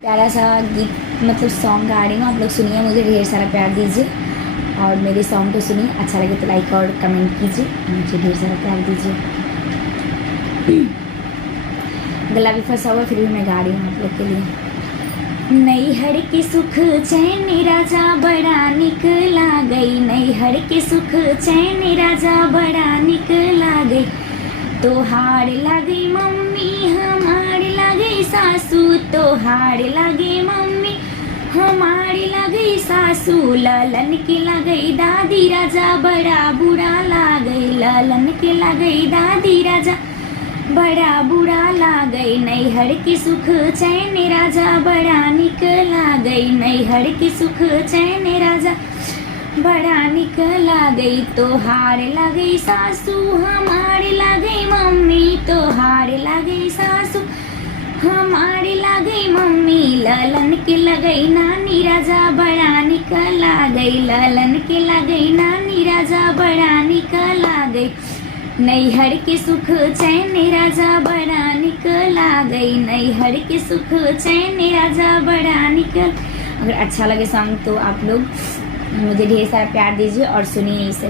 प्यारा सा गीत मतलब सॉन्ग गा रही हूँ, आप लोग सुनिए, मुझे ढेर सारा प्यार दीजिए और मेरे सॉन्ग को सुनिए। अच्छा लगे तो लाइक और कमेंट कीजिए, मुझे ढेर सारा प्यार दीजिए। गला भी फंसा हुआ, फिर भी मैं गा रही हूँ आप लोग के लिए। नैहर के सुख चैन राजा बड़ा निक लागई, नैहर के सुख चैन राजा बड़ा निक लागई, तोहार लागे मम्मी हमार लागे सासू, तोहार लागे मम्मी हमार लागे सासू, ललन के लागे दादी राजा बड़ा बुरा लागे, ललन के लागे दादी राजा बड़ा बुरा लागे, नैहर के सुख चैन राजा बड़ा निक लागे, नैहर के सुख चैन राजा बड़ा निक लागे, तोहार लागे सासू हमार लागे मम्मी, तोहार लागे सासू हमार लागे मम्मी, ललन के लगे नानी राजा बड़ा निक लागे, ललन के लगे नानी राजा बड़ा निक लागे, नैहर के सुख चैन राजा बड़ा निक लागे, नैहर के सुख चैन राजा बड़ा निक। अगर अच्छा लगे सॉन्ग तो आप लोग मुझे ढेर सारा प्यार दीजिए और सुनिए इसे।